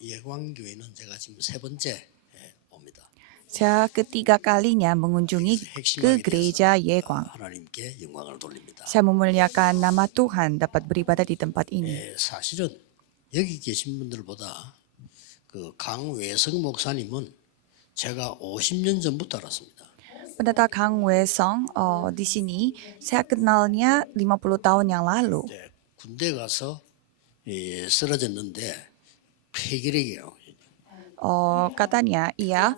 예광교회는 제가 지금 세 번째 옵니다. Saya ketiga kalinya mengunjungi ke 핵심하게 gereja 돼서 Yeguang. 하나님께 영광을 돌립니다. Saya memuliakan nama Tuhan dapat beribadah di tempat ini. 사실은 여기 계신 분들보다 그 강외성 목사님은 제가 50년 전부터 알았습니다. Pendeta Kang Wei Song di sini saya kenalnya 50 tahun yang lalu. 군대 가서 쓰러졌는데 폐기력이에요. Katanya ia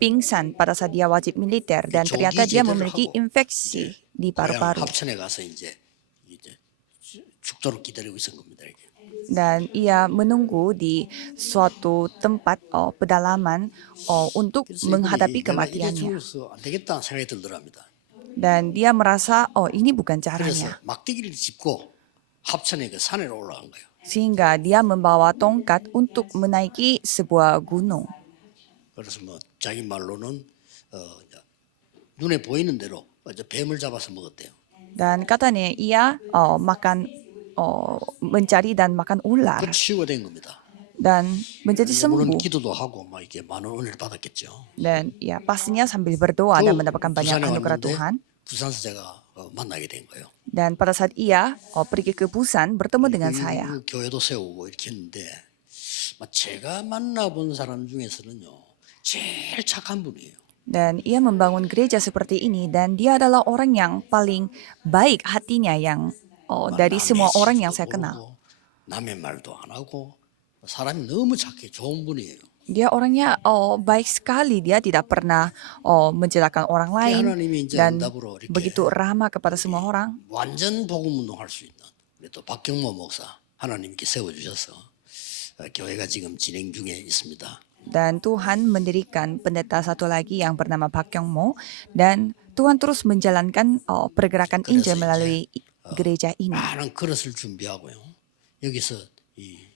pingsan pada saat dia wajib militer dan ternyata dia memiliki infeksi di 고향 paru-paru. 합천에 가서 이제 죽도록 기다리고 있었던 겁니다. 이게. Dan ia menunggu di suatu tempat pedalaman untuk menghadapi 내가 이래 kematiannya. 죽어서 안 되겠다 생각이 들더랍니다. Dan dia merasa ini bukan 그래서 caranya. 막대기를 짚고 합천의 그 산으로 올라간 거예요. Sehingga dia membawa tongkat untuk menaiki sebuah gunung. 그래서 뭐 자기 말로는 눈에 보이는 대로 뱀을 잡아서 먹었대요. Dan katanya ia mencari dan makan ular 그 치유가 된 겁니다. dan menjadi 물론 sembuh. 기도도 하고 막 이렇게 많은 은혜를 받았겠죠. Dan ya pastinya sambil berdoa dan mendapatkan banyak 부산에 anugerah 왔는데 Tuhan. 부산에서 제가 만나게 된 거예요. Dan pada saat ia pergi ke Busan bertemu dengan saya. 그 교회도 세우고 이렇게 했는데 제가 만나본 사람 중에서는요 제일 착한 분이에요. Dan ia membangun gereja seperti ini dan dia adalah orang yang paling baik hatinya yang dari semua orang yang saya kenal. 남의 말도 안 하고 사람이 너무 착해 좋은 분이에요. Dia orangnya baik sekali, dia tidak pernah mencelakakan orang lain dan begitu ramah kepada semua orang. 완전 복음 운동할 수 있는 우리 또 박경모 목사 하나님께 세워주셔서 교회가 지금 진행 중에 있습니다. Dan Tuhan mendirikan pendeta satu lagi yang bernama Pak Kyung Mo dan Tuhan terus menjalankan pergerakan Injil melalui gereja ini. 많은 그릇을 준비하고요. 여기서 이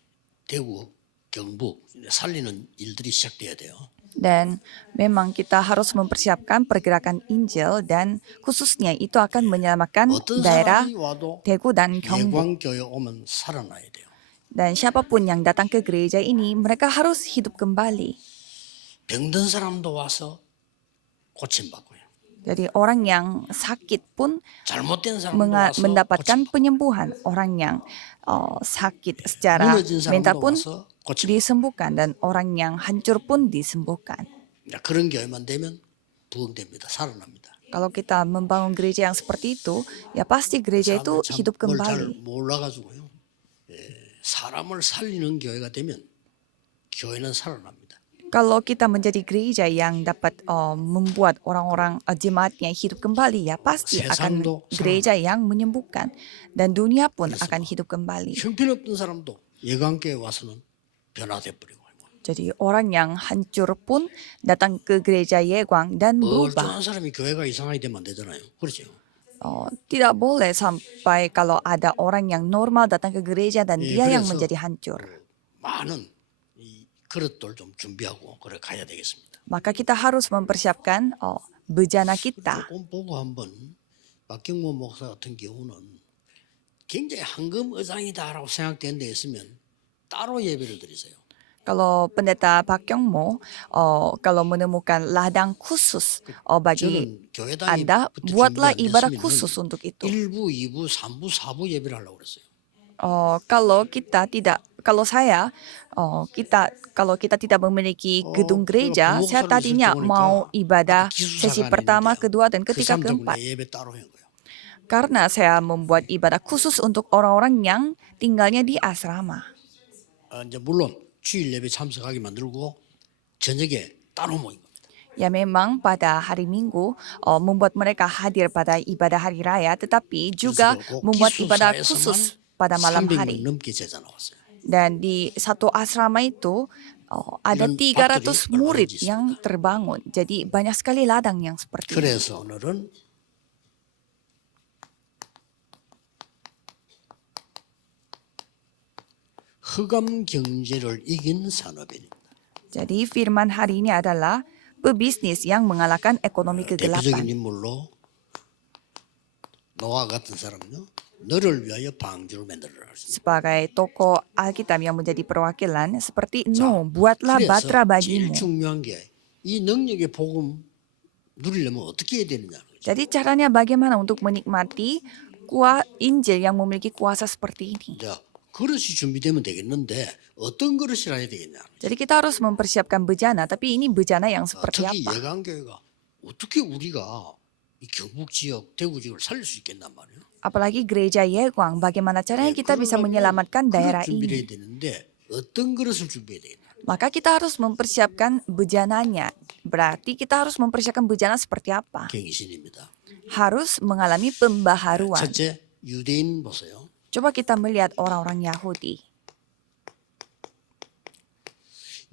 대구 경북 살리는 일들이 시작돼야 돼요. Dan memang kita harus mempersiapkan pergerakan Injil dan khususnya itu akan menyelamatkan 어떤 daerah 사람이 와도 Daegu dan Gyeongbuk. 예광교회 오면 살아나야 돼요. Dan siapapun yang datang ke gereja ini, mereka harus hidup kembali. 병든 사람도 와서 고침받고요. Jadi orang yang sakit pun 잘못된 사람도 와서 mendapatkan penyembuhan. Orang yang sakit secara 무너진 mental 사람도 pun 와서 고침. disembuhkan dan orang yang hancur pun disembuhkan. 그런 교회만 되면 부흥됩니다. 살아납니다. Kalau kita membangun gereja yang seperti itu, ya pasti gereja itu hidup 잘 kembali. 몰라가지고요. 사람을 살리는 교회가 되면 교회는 살아납니다. Kalau kita menjadi gereja yang dapat membuat orang-orang jemaatnya hidup kembali, ya pasti akan gereja yang menyembuhkan dan dunia pun akan hidup kembali. 형편없던 사람도 예강교회 와서는 변화돼 버리고. Jadi orang yang hancur pun datang ke gereja Yeguang dan berubah. 멀쩡한 사람이 교회가 이상하게 되면 안 되잖아요. 그렇죠? Tidak boleh sampai kalau ada orang yang normal datang ke gereja dan dia yang menjadi hancur. 많은 이 그릇들 좀 준비하고 그래 가야 되겠습니다. Maka kita harus mempersiapkan bejana kita. 조금 보고 한번 박경모 목사 같은 경우는 굉장히 황금 의장이다라고 생각된 데 있으면 따로 예배를 드리세요. Kalau pendeta Pak Kyung Mo, kalau menemukan ladang khusus bagi Anda, buatlah ibadah khusus untuk itu. 1부, 2부, 3부, 4부 예배를 하려고 그랬어요. Kalau kita tidak memiliki gedung gereja, saya tadinya mau ibadah sesi pertama, kedua, dan ketiga, keempat. 예배 따로 한 거예요. Karena saya membuat ibadah khusus untuk orang-orang yang tinggalnya di asrama. 이제 물론 주일 예배 참석하게 만들고 저녁에 따로 모인 겁니다. Ya memang pada hari Minggu membuat mereka hadir pada ibadah hari raya, tetapi juga membuat ibadah khusus pada malam hari. 넘게 제자 나왔어요. Dan di satu asrama itu ada 300 murid yang terbangun. Jadi banyak sekali ladang yang seperti ini. 그래서 오늘은 흑암 경제를 이긴 산업인입니다. Jadi firman hari ini adalah pebisnis yang mengalahkan ekonomi 대표적인 kegelapan. 인물로 노아 같은 사람요. 너를 위하여 방주를 만들어라. Sebagai tokoh Alkitab yang menjadi perwakilan, seperti 자, Nuh, buatlah 그래서 batra 제일 bagimu. 중요한 게 이 능력의 복음 누리려면 어떻게 해야 되느냐. Jadi caranya bagaimana untuk menikmati Injil yang memiliki kuasa seperti ini. 자, 그릇이 준비되면 되겠는데 어떤 그릇이라 해야 되겠냐. Jadi kita harus mempersiapkan bejana, tapi ini bejana yang seperti 특히 apa? 예강교회가 어떻게 우리가 이 경북 지역, 대구 지역을 살릴 수 있겠단 말이에요. Apalagi gereja Yeguang, bagaimana caranya kita bisa menyelamatkan daerah 그릇 준비를 ini? 해야 되는데 어떤 그릇을 준비해야 되겠냐. Maka kita harus mempersiapkan bejananya. Berarti kita harus mempersiapkan bejana seperti apa? 갱신입니다. Harus mengalami pembaharuan. 첫째, 유대인 보세요. Coba kita melihat orang-orang Yahudi.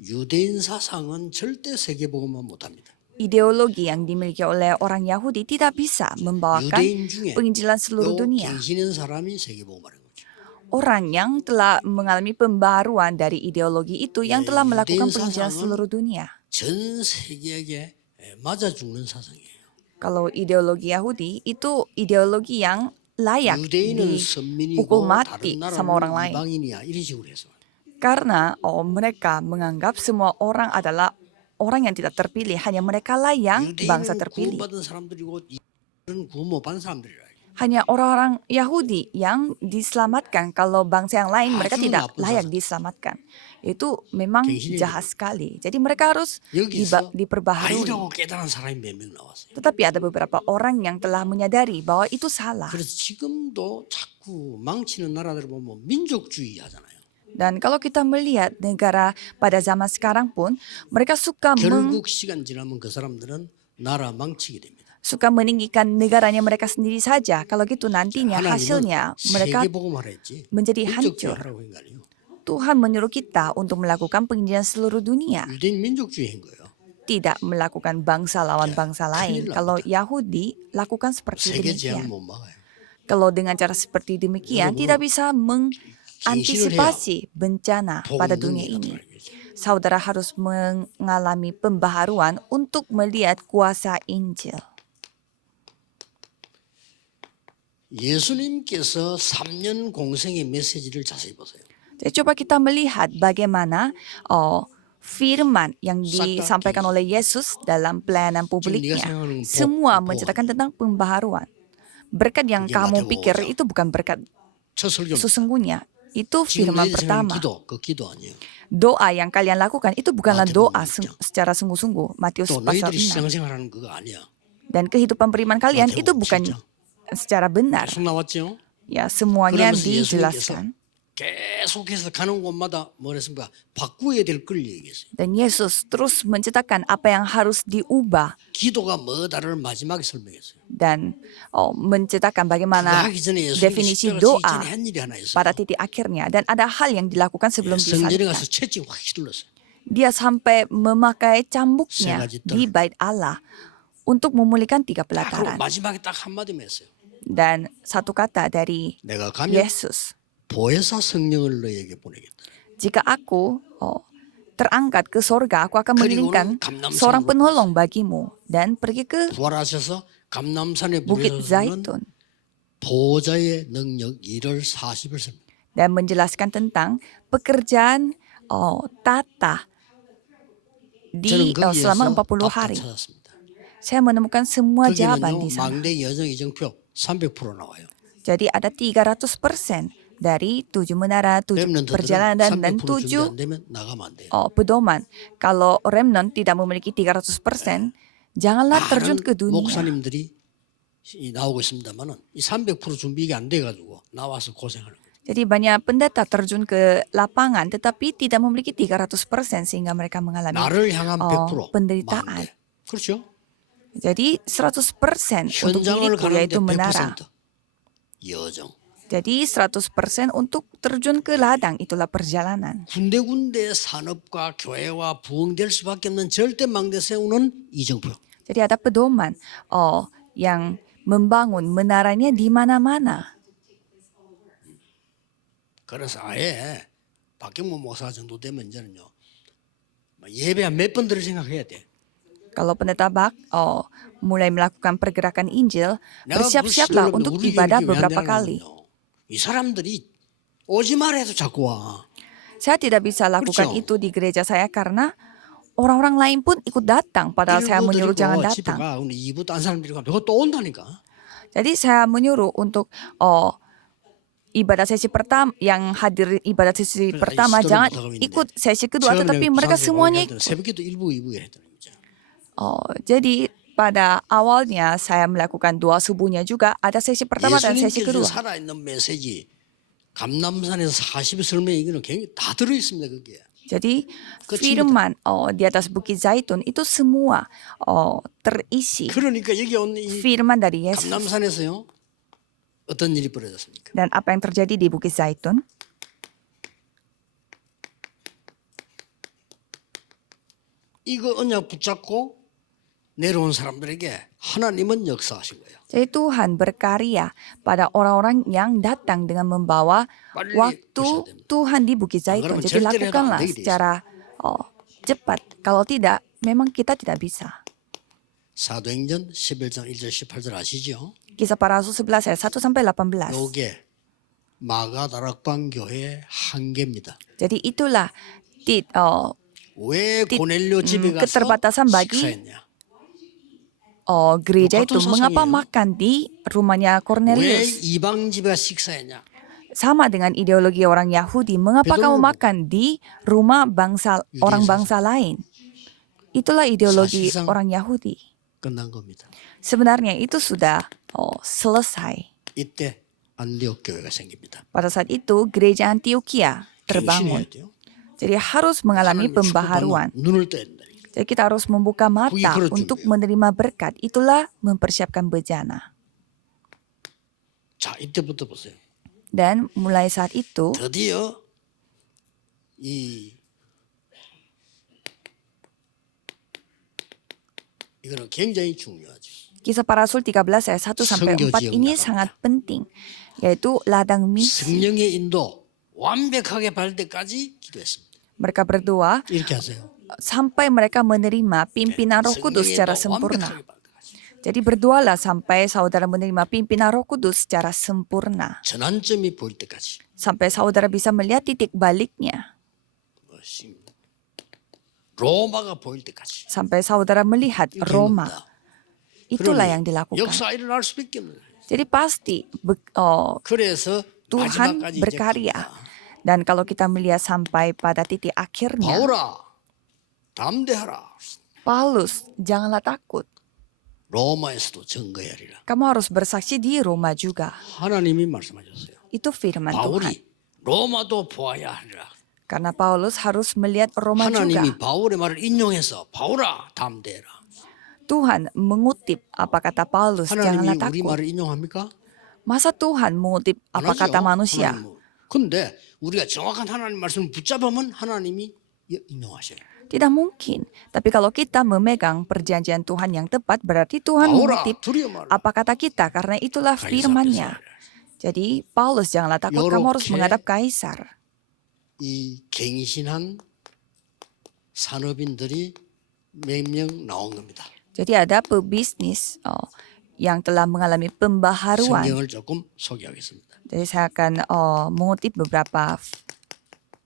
유대인 사상은 절대 세계복음만 못합니다. Ideologi yang dimiliki oleh orang Yahudi tidak bisa membawakan 유대인 중에 penginjilan seluruh 요 dunia. 갱신한 사람이 세계복음하는 거죠. Orang yang telah mengalami pembaruan dari ideologi itu yang telah melakukan 유대인 penginjilan 사상은 seluruh dunia. 전 세계에게 맞아 죽는 사상이에요. Kalau ideologi Yahudi itu ideologi yang layak 유대인은 dipukul 선민이고 mati 다른 sama orang 나라는 lain. 이방인이야 이런 식으로 해서 Karena mereka menganggap semua orang adalah orang yang tidak terpilih, hanya mereka lah yang bangsa 유대인은 terpilih. 구원받은 사람들이고 이들은 구원 못 받은 사람들이라. Hanya orang-orang Yahudi yang diselamatkan, kalau bangsa yang lain mereka 아주 tidak 나쁜 layak 사상. diselamatkan. Itu memang 갱신이 jahat sekali. Jadi mereka harus 여기서 diperbaharui. 아니라고 깨달은 사람이 몇 명 나왔어요. Tetapi ada beberapa orang yang telah menyadari bahwa itu salah. 그래서 지금도 자꾸 망치는 나라들 보면 민족주의 하잖아요. Dan kalau kita melihat negara pada zaman sekarang pun, mereka suka 결국 시간 지나면 그 사람들은 나라 망치게 됩니다. meninggikan negaranya mereka sendiri saja. Kalau gitu nantinya 하나님은 hasilnya mereka 세계복음하라 했지. menjadi 민족주의 hancur. 하라고 한 거 아니에요. Tuhan menyuruh kita untuk melakukan penginjilan seluruh dunia, 유대인 민족주의 한 거예요. tidak melakukan bangsa lawan bangsa lain. 큰일 Kalau Yahudi lakukan seperti 세계 재앙을 demikian. 못 막아요. Kalau dengan cara seperti demikian 여러분, tidak bisa mengantisipasi bencana pada dunia 복능이라고 ini. 알겠죠. Saudara harus mengalami pembaharuan untuk melihat kuasa Injil. 예수님께서 3년 공생의 메시지를 자세히 보세요. Jadi coba kita melihat bagaimana firman yang disampaikan oleh Yesus dalam pelayanan publiknya. Semua menceritakan tentang pembaharuan. Berkat yang kamu pikir itu bukan berkat 첫 설교 sesungguhnya. Itu 지금 firman 너희들이 pertama. 기도, 그 기도 아니에요. Doa yang kalian lakukan itu bukanlah Matius doa secara sungguh-sungguh. Matius 또 pasal 너희들이 6. 신앙생활하는 그거 아니야. Dan kehidupan beriman kalian Matius itu bukan 7장. secara benar. 계속 나왔죠. Ya, semuanya 그러면서 dijelaskan. 계속해서 가는 곳마다 뭐랬습니까? 바꾸어야 될 걸 얘기했어요. Dan Yesus terus menceritakan apa yang harus diubah 기도가 뭐다를 마지막에 설명했어요. dan menceritakan 그거 bagaimana 하기 전에 예수님이 definisi 십자가 doa 지기 전에 한 일이 하나 있어요. pada titik akhirnya. Dan ada hal yang dilakukan sebelum 성전에 disalibkan. 가서 채찍 확 휘둘렀어요. Dia sampai memakai cambuknya 세가지 di bait Allah untuk memulihkan 3 그리고 pelataran. 마지막에 딱 한마디만 했어요. Dan satu kata dari 내가 가면 Yesus, 보혜사 성령을 너에게 보내겠다. jika aku terangkat ke sorga, aku akan mengirimkan 감람산으로 seorang penolong bagimu dan pergi ke 부활하셔서 감남산에 Bukit 부르셔서는 Zaitun 보호자의 능력 일을 40을 설명. dan menjelaskan tentang pekerjaan tata di 저는 거기에서 selama 40 답도 hari. 찾았습니다. Saya menemukan semua jawaban di 거기는요 sana. 망대 여정 이정표 300% 나와요. Jadi ada 300% dari 7 menara, 7 렘넌트들은 perjalanan dan 300% 준비 7 안 되면 나가면 안 돼요. pedoman. Kalau remnant tidak memiliki 300%, janganlah terjun 많은 ke dunia. 목사님들이 나오고 있습니다만은 이 300% 준비가 안 돼가지고 나와서 고생하는 거예요. Jadi banyak pendeta terjun ke lapangan tetapi tidak memiliki 300% sehingga mereka mengalami 나를 향한 100% penderitaan. 망대. 그렇죠? Jadi 100% untuk 현장을 diriku 가는데 yaitu menara. 100% 여정. Jadi 100% untuk terjun ke ladang, itulah perjalanan. 군데군데 산업과 교회와 부흥될 수밖에 없는 절대 망대 세우는 이정표. Jadi ada pedoman yang membangun menaranya di mana-mana. 그래서 아예 박경모 목사 정도 되면 이제는요 예배 한 몇 번 들을 생각해야 돼. Kalau pendeta Bak mulai melakukan pergerakan Injil, 내가 그 bersiap-siaplah 시도를 untuk 우리 ibadah 교회 왜 안 beberapa 되냐면요. kali. 이 사람들이 오지 말아도 자꾸 와. Saya tidak bisa lakukan 그렇죠. itu di gereja saya karena orang-orang lain pun ikut datang padahal saya 일부 menyuruh jangan 드리고 집에 datang. 가. 근데 2부 딴 사람들이 가면 그거 또 온다니까. Jadi saya menyuruh untuk ibadah sesi pertama yang hadir ibadah sesi 그래서 pertama 시도를 jangan 못하고 있는데 ikut sesi kedua 처음에 tetapi mereka 부산에서 semuanya 오게 할 때는 ikut. 새벽에도 1부, 2부 했다는 거죠. Jadi pada awalnya saya melakukan dua subuhnya juga ada sesi pertama dan sesi 예수님께서 주신 kedua. 살아있는 메시지 감남산에서 40의 설명 이거는 굉장히 다 들어있습니다. 거기에. Jadi 끝입니다. firman di atas Bukit Zaitun itu semua terisi 그러니까 여기 온 이 firman dari Yesus. 감남산에서요. 어떤 일이 벌어졌습니까? Dan apa yang terjadi di Bukit Zaitun? 이거 언약 붙잡고 내려온 사람들에게 하나님은 역사하신 거예요. Jadi Tuhan berkarya pada orang-orang yang datang dengan membawa 빨리 waktu 오셔야 됩니다. Tuhan di Bukit Zaitun. 그러면 Jadi 절대로 해도 안 lakukanlah 되게 돼 secara cepat. Kalau tidak, memang kita tidak bisa. 사도행전 11장 1절 18절 아시죠? Kisah Para Rasul 11 ayat 1 sampai 18. 요게 마가다락방 교회의 한계입니다. Jadi itulah 왜 고넬료 집에 가서 keterbatasan bagi 식사했냐? gereja itu 똑같은 mengapa 사상이에요. makan di rumahnya 왜 Cornelius. 이방 집에 식사했냐? Sama dengan ideologi orang Yahudi, mengapa kamu Betul. makan di rumah orang Yudea bangsa lain? Itulah ideologi 사실상 orang Yahudi. 끝난 겁니다. Sebenarnya itu sudah selesai. 이때 안디옥 교회가 생깁니다. Pada saat itu gereja Antioquia terbangun. 갱신해야 돼요. Jadi harus mengalami 하나님의 pembaharuan. 축복받는 눈을 떠야 된다. Jadi kita harus membuka mata 그게 untuk 준비예요. menerima berkat. Itulah mempersiapkan bejana. 자, 이때부터 보세요. Dan mulai saat itu 드디어 이거는 굉장히 중요하죠. Kisah Para Rasul 13 ayat 1 sampai 4 ini sangat penting, yaitu ladang misi. 성령의 인도 완벽하게 받을 때까지 기도했습니다. Mereka berdoa 이렇게 하세요. sampai mereka menerima pimpinan Roh Kudus 성령의 secara 인도 sempurna. 완벽하게 받을 때까지. Jadi berdoalah sampai saudara menerima pimpinan Roh Kudus secara sempurna. 전환점이 보일 때까지. Sampai saudara bisa melihat titik baliknya. 로마가 보일 때까지. Sampai saudara melihat 이렇게 Roma. 합니다. Itulah 그러니 yang dilakukan. 역사 일어날 수밖에 없는 거예요. Jadi pasti 그래서 Tuhan 마지막까지 berkarya. 이제 Dan kalau kita melihat sampai pada titik akhirnya, 바울아 담대하라. Paulus, janganlah takut. 로마에서도 증거하리라. Kamu harus bersaksi di Roma juga. 하나님이 말씀하셨어요. Itu firman Tuhan. 바울이 로마도 보아야 하리라. Karena Paulus harus melihat Roma 하나님이 juga. 바울의 말을 인용해서 바울아 담대해라. Tuhan mengutip apa kata Paulus, janganlah 하나님이 우리 takut. 말을 인용합니까? Masa Tuhan mengutip 안 apa 하죠. kata manusia? 하나님은. 근데 우리가 정확한 하나님 말씀을 붙잡으면 하나님이 인용하셔요. Tidak mungkin. Tapi kalau kita memegang perjanjian Tuhan yang tepat, berarti Tuhan 바울아 mengutip 두려워 말라. apa kata kita, karena itulah firman-Nya. Jadi Paulus, janganlah takut, kamu harus 요렇게 menghadap kaisar. 이 갱신한 산업인들이 몇 명 나온 겁니다. Jadi ada pebisnis yang telah mengalami pembaharuan. 성경을 조금 소개하겠습니다. Jadi saya akan mengutip beberapa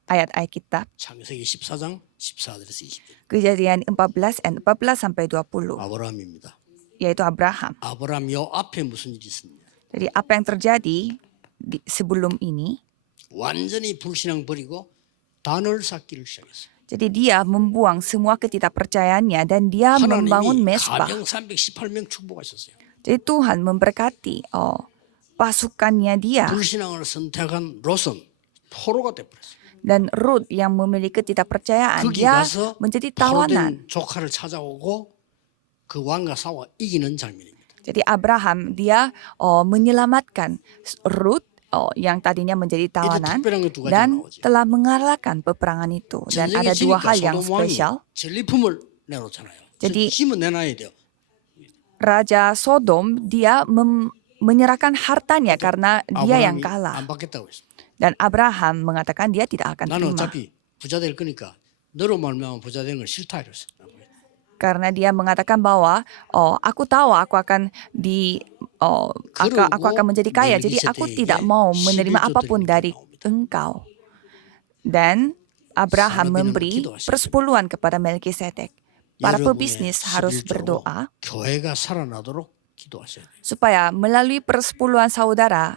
ayat-ayat kitab. 창세기 14장 14절에서 20절. Kejadian 14 ayat 14 sampai 20, 아브라함입니다. yaitu Abraham. 아브라함 요 앞에 무슨 일이 있습니까? Jadi apa yang terjadi sebelum ini? 완전히 불신앙 버리고 단을 쌓기를 시작했어요. Jadi dia membuang semua ketidakpercayaannya dan dia membangun 하나님이 mesbah. 가병 318명 축복하셨어요. Jadi Tuhan memberkati pasukannya dia. 불신앙을 선택한 롯은 포로가 돼버렸어요. Dan Ruth yang memiliki ketidakpercayaan, 거기 dia 가서 menjadi tawanan. 포로된 조카를 찾아오고 그 왕과 싸워 이기는 장면입니다. Jadi Abraham dia menyelamatkan Ruth yang tadinya menjadi tawanan 특별한 게 두 가지 dan 나오죠. telah mengalahkan peperangan itu. Dan ada 전쟁에 dua 지니까 hal yang 소돔 왕이 spesial. 전리품을 내놓잖아요. jadi 힘은 내놔야 돼요. Raja Sodom dia menyerahkan hartanya karena dia yang 아브라함이 kalah. 안 받겠다고 했습니다. Dan Abraham mengatakan dia tidak akan 나는 terima. 어차피 부자 될 거니까 너로 말미암아 부자 되는 걸 싫다 이랬어요. Karena dia mengatakan bahwa aku tahu aku akan aku akan menjadi kaya, jadi aku tidak mau menerima apapun dari engkau. Dan Abraham memberi persepuluhan kepada Melkisedek. Para pebisnis harus berdoa 교회가 살아나도록 기도하셔야 돼요. supaya melalui persepuluhan saudara,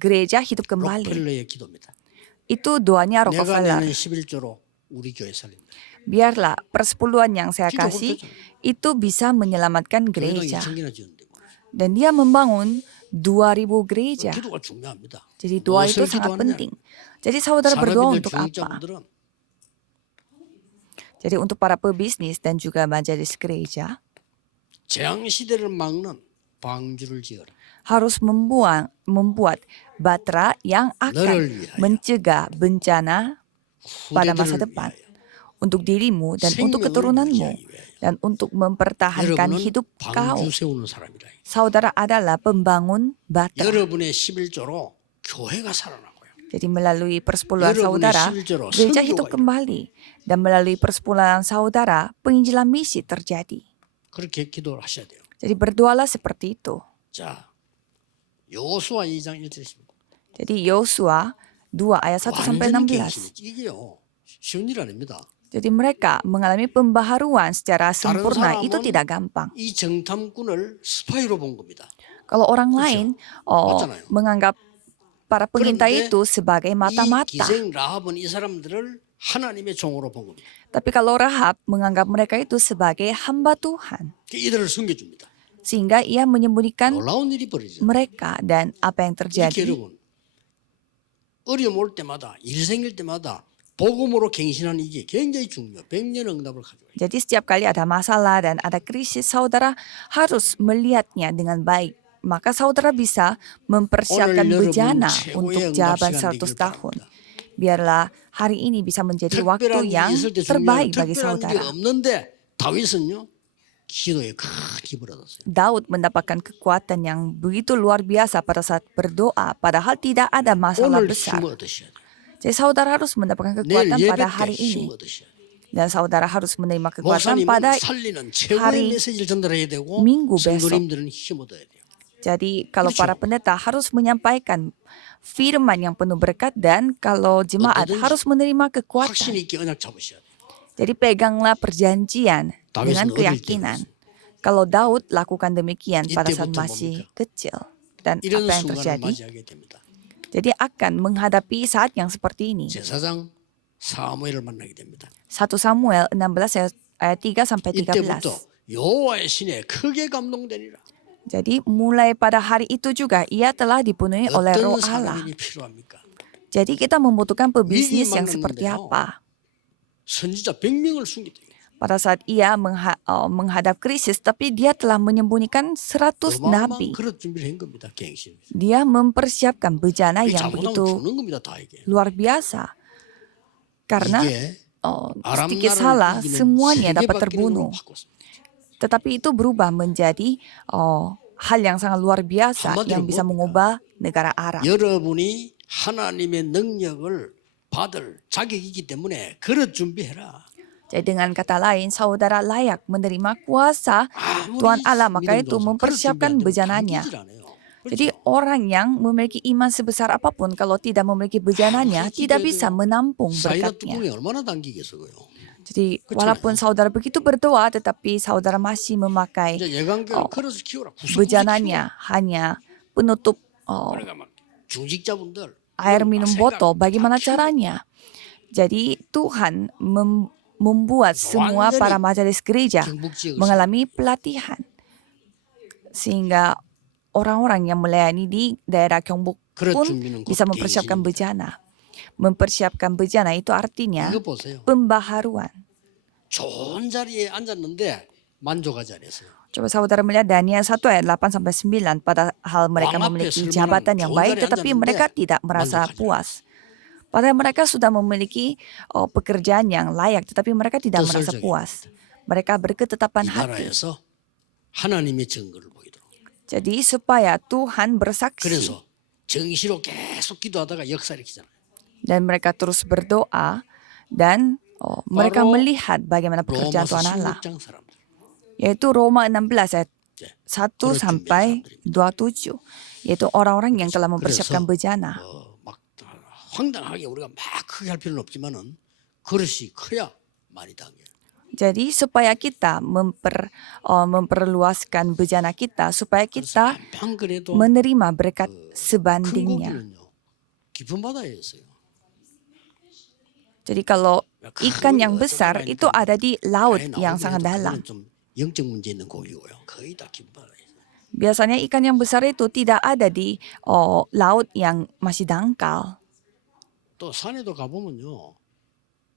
gereja hidup kembali. 록펠러의 기도입니다. Itu doanya 내가 Rockefeller. 내는 11조로 우리 교회 살린다. Biarlah persepuluhan yang saya kasih itu bisa menyelamatkan 교회당 gereja. 2,000개나 지었는데 뭐. Dan dia membangun 2.000 gereja. 기도가 중요합니다. Jadi doa itu 무엇을 sangat 기도하느냐? penting. Jadi saudara berdoa 사람들 untuk apa? 중직자분들은 Jadi untuk para pebisnis dan juga majelis gereja 재앙 시대를 막는 방주를 지어라. harus membuat batra yang akan 너를 위하여, mencegah bencana pada masa 후대들을 depan 위하여, untuk dirimu dan untuk 생명을 keturunanmu 유지하기 위하여. dan untuk mempertahankan 여러분은 hidup kau. 방주 세우는 사람이라. Saudara adalah pembangun batra. 여러분의 11조로 교회가 살아난 거예요. Jadi melalui persepuluhan 여러분의 saudara, 11조로 gereja 선교가 hidup 일어나요. kembali. Dan melalui persepuluhan saudara, penginjilan misi terjadi. 그렇게 기도를 하셔야 돼요. Jadi berdoalah seperti itu. 자, 여호수아 2장 1절입니다. Jadi Yosua 2 ayat 1 sampai 완전히 16. 갱신. 이게요. 쉬운 일 아닙니다. Jadi mereka mengalami pembaharuan secara sempurna itu 사람은 tidak gampang. 이 정탐꾼을 스파이로 본 겁니다. Kalau orang lain 맞잖아요. menganggap para pengintai 그런데 itu sebagai 이 mata-mata. 기생 라합은 이 사람들을 하나님의 종으로 본 겁니다. Tapi kalau Rahab menganggap mereka itu sebagai hamba Tuhan. 이들을 숨겨줍니다. Sehingga ia menyembunyikan 놀라운 일이 벌어지죠. mereka dan apa yang 이렇게 terjadi. 여러분 어려움 올 때마다 일 생길 때마다 복음으로 갱신하는 이게 굉장히 중요해요. 100년 응답을 가져와요. Jadi setiap kali ada masalah dan ada krisis, saudara harus melihatnya dengan baik. Maka saudara bisa mempersiapkan 오늘 bejana 여러분 untuk 최고의 jawaban 응답 시간 100 되길 tahun. 바랍니다. Biarlah hari ini bisa menjadi waktu 특별한 일이 yang 있을 때 중요해요. terbaik bagi 특별한 일이 saudara. 없는데 다윗은요 기도에 큰 힘을 얻었어요. Daud mendapatkan kekuatan yang begitu luar biasa pada saat berdoa, padahal tidak ada masalah 오늘 besar. 힘을 얻으셔야 돼요. Jadi saudara harus mendapatkan 내일 kekuatan 예배 pada 때 hari 힘 ini. 얻으셔야 돼요. Dan saudara harus menerima kekuatan 목사님은 pada 살리는 최고의 hari 메시지를 전달해야 되고 Minggu besok. 성도님들은 힘 얻어야 돼요. Jadi kalau 그렇죠. para pendeta harus menyampaikan firman yang penuh berkat dan kalau jemaat 어떠든지 harus menerima 확신 kekuatan. 있게 언약 잡으셔야 돼요. Jadi peganglah perjanjian 다윗은 dengan 어릴 때 keyakinan. Kalau Daud lakukan demikian pada saat 이때부터 masih 뭡니까? kecil. Dan 이런 apa yang 순간을 terjadi? 맞이하게 됩니다. Jadi akan menghadapi saat yang seperti ini. 제사장 사무엘을 만나게 됩니다. 1 Samuel 16 ayat 3 sampai 13. 이때부터 여호와의 신에 크게 감동되니라. Jadi mulai pada hari itu juga ia telah dipenuhi oleh roh 어떤 Allah. 사람이 필요합니까? Jadi kita membutuhkan pebisnis 위기 yang seperti 만났는데요. apa? 선지자 100명을 숨기다. Pada saat ia menghadap krisis, tapi dia telah menyembunyikan 100 nabi. 어마어마한 그릇 준비를 한 겁니다. 갱신. Dia mempersiapkan bejana yang 잘못하면 begitu 죽는 겁니다. 다에게. luar biasa. Karena 이게 아람 sedikit 나라를 salah, 이기는 semuanya 세계 dapat 바뀌는 terbunuh. 걸로 바꿨습니다. Tetapi itu berubah menjadi hal yang sangat luar biasa 한마디로 yang bisa 뭡니까? mengubah negara Arab. 여러분이 하나님의 능력을 받을 자격이 있기 때문에 그릇 준비해라. Jadi dengan kata lain, saudara layak menerima kuasa 아무리 Tuhan Allah, maka 믿음도 itu 없어. mempersiapkan 그릇 준비하는데 bejananya. 당기질 않아요. Jadi 그렇죠? orang yang memiliki iman sebesar apapun kalau tidak memiliki bejananya tidak bisa menampung 사이다 berkatnya. 뚜껑이 얼마나 당기겠어요. Jadi 그렇잖아요. walaupun saudara begitu berdoa tetapi saudara masih memakai 이제 예강교를 그릇을 키워라. 구석구석 bejananya hanya penutup 키워. 그러니까 막 중직자분들 air minum 생각 botol, 다 bagaimana 키우고 caranya? Jadi Tuhan membuat semua 완전히 para majelis gereja 경북 지역을 mengalami pelatihan sehingga orang-orang yang melayani di daerah Gyeongbuk 그릇 pun 준비는 곧 bisa mempersiapkan 갱신입니다. bejana. Mempersiapkan bejana itu artinya 이거 보세요. pembaharuan. 좋은 자리에 앉았는데 만족하지 않았어요. Coba saudara melihat Daniel 1 ayat 8 sampai 9, padahal mereka 왕 앞에 memiliki 쓸만한 jabatan yang 좋은 baik 자리에 tetapi 앉았는데 mereka tidak merasa 만족하지 puas. Padahal mereka sudah memiliki pekerjaan yang layak tetapi mereka tidak 뜻을 merasa 정해. puas. Mereka berketetapan 이 hati. 나라에서 하나님의 증거를 보이도록. Jadi supaya Tuhan bersaksi 그래서 정시로 계속 기도하다가 역사 일으키잖아요. dan mereka terus berdoa dan mereka 바로 melihat bagaimana pekerjaan 로마서 Tuhan Allah. 16장 사람들. yaitu Roma 16 ayat 네. 1 그럴 sampai 준비한 27, yaitu orang-orang yang telah mempersiapkan 그래서 bejana. 막 황당하게 우리가 막 크게 할 필요는 없지만은 그릇이 커야 많이 당겨요. Jadi supaya kita memperluaskan bejana kita, supaya 그래서 kita 한판 그래도 menerima berkat 큰 sebandingnya. 고기는요 깊은 바다에 있어요. Jadi kalau ikan yang besar itu ada di laut 나오긴 yang sangat 해도 dalam. 그거는 좀 영적 문제 있는 고기고요. 거의 다 깊은 바다에 있어요. Biasanya ikan yang besar itu tidak ada di laut yang masih dangkal. 또 산에도 가보면요,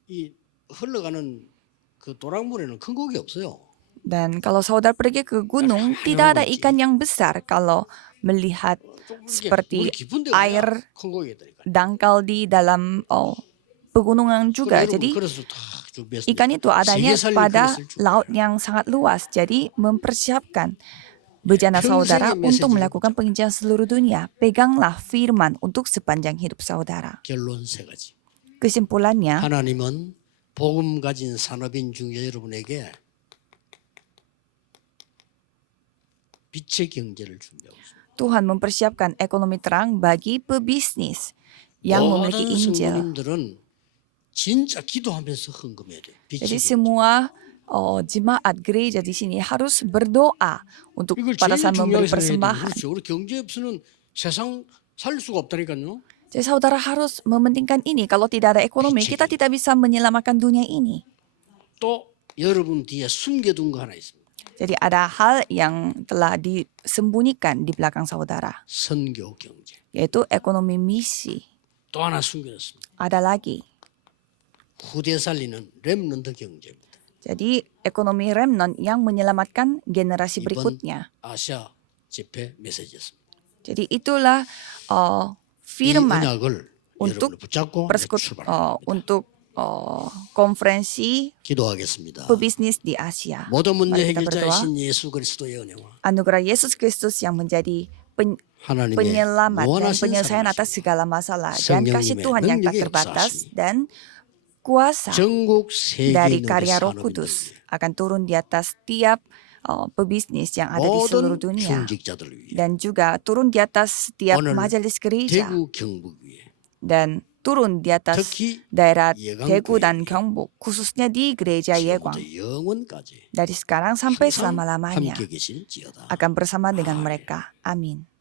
이 흘러가는 그 도랑물에는 큰 고기 없어요. Dan kalau saudara pergi ke gunung, tidak ada ikan yang besar kalau melihat 좀 seperti 물이 깊은 데 가야 air 큰 고기들이니까. dangkal di dalam pegunungan juga. 여러분 Jadi 그래서 다 준비했습니다. ikan itu adanya 세계 살릴 pada 그릇을 준비해요. laut yang sangat luas. Jadi mempersiapkan bejana saudara 평생의 untuk 메시지를 melakukan penginjilan seluruh dunia. Peganglah firman untuk sepanjang hidup saudara. 결론 세 가지. Kesimpulannya, 하나님은 복음 가진 산업인 중에 여러분에게 빛의 경제를 준비하고 있습니다. Tuhan mempersiapkan ekonomi terang bagi pebisnis yang memiliki 모든 Injil. 성도님들은 진짜 기도하면서 헌금해야 돼요. 빛의 Jadi 경제. semua jemaat gereja di sini harus berdoa untuk 이걸 pada 제일 saat memberi 중요하게 생각해야 돼요. persembahan. 그렇죠. 우리 경제 없이는 세상 살 수가 없다니까요. Jadi saudara harus mementingkan ini. Kalau tidak ada ekonomi, kita tidak bisa menyelamatkan dunia ini. 또 여러분 뒤에 숨겨둔 거 하나 있습니다. Jadi ada hal yang telah disembunyikan di belakang saudara, 선교 경제. yaitu ekonomi misi. 또 하나 숨겨놨습니다. Ada lagi. 후대 살리는 렘넌트 경제입니다. Jadi ekonomi remnant yang menyelamatkan generasi 이번 berikutnya. 아시아 집회 메시지였습니다. Jadi itulah 이 firman 언약을 untuk 여러분을 붙잡고 출발합니다. untuk konferensi 기도하겠습니다. pebisnis di Asia. 모든 문제 Mari kita berdoa. 해결자이신 예수 그리스도의 은혜와 Anugerah Yesus Kristus yang menjadi 하나님의 penyelamat dan 무한하신 penyelesaian 사랑이시고 atas segala masalah dan kasih 성령님의 Tuhan yang tak 능력의 terbatas 역사하심이 dan kuasa 전국 세계에 dari 있는 karya Roh 산업인들 Kudus akan turun di atas tiap pebisnis yang ada di seluruh 모든 dunia 중직자들 위해 dan juga turun di atas setiap 오늘 majelis gereja 대구 경북 위에 dan turun di atas 특히 daerah 예강 Daegu dan 교회 Gyeongbuk, khususnya di gereja 지금부터 Yegwang. 영원까지 Dari sekarang sampai 항상 selama-lamanya 함께 계실지어다. akan bersama dengan 아멘. mereka. Amin.